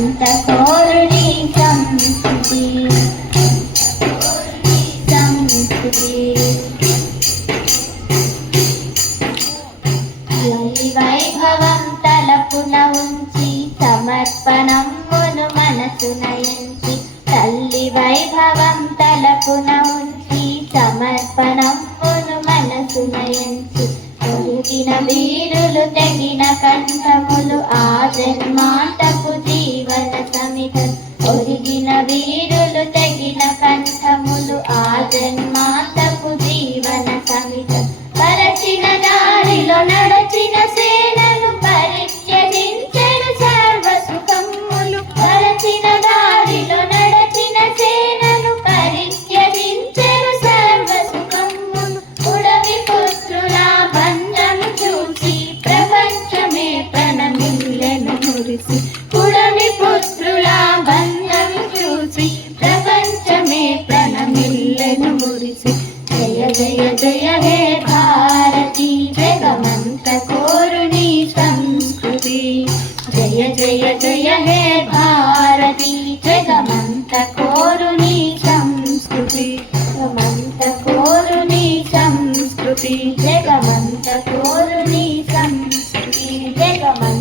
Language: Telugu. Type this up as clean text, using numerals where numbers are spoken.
జగమంత కోరుని సంస్కృతి సంస్కృతి వైభవం తలపున ఉంచి సమర్పణమును మనసున ఎంచి తల్లి వైభవం తలపున ఉంచి సమర్పణమును మనసున ఎంచి ఒరిగిన వీరులు తెగిన కంఠములు ఆ జన్మాంతపు జీవన సమిధం ఒరిగిన వీరులు తెగిన కంఠములు ఆ జన్మాంతపు జీవన సమిధం పరచిన దారిలో నడచిన సేనలు పరిత్యజించెను సర్వ సుఖములు పరచిన దారిలో నడచిన సేనలు పరిత్యజించెను సర్వ సుఖములు ఉడమి పుత్రుల బంధము చూసి ప్రపంచమే ప్రణమిల్లెను మురిసి ఉడమి పుత్రుల బంధము చూసి ప్రపంచమే ప్రణమిల్లెను మురిసి జయ జయ జయ హే భారతి జగమంత కోరుని సంస్కృతి జయ జయ జయ హే భారతి జగమంత కోరుని సంస్కృతి జగమంత కోరుని సంస్కృతి జగమంత కోరుని సంస్కృతి జగమంత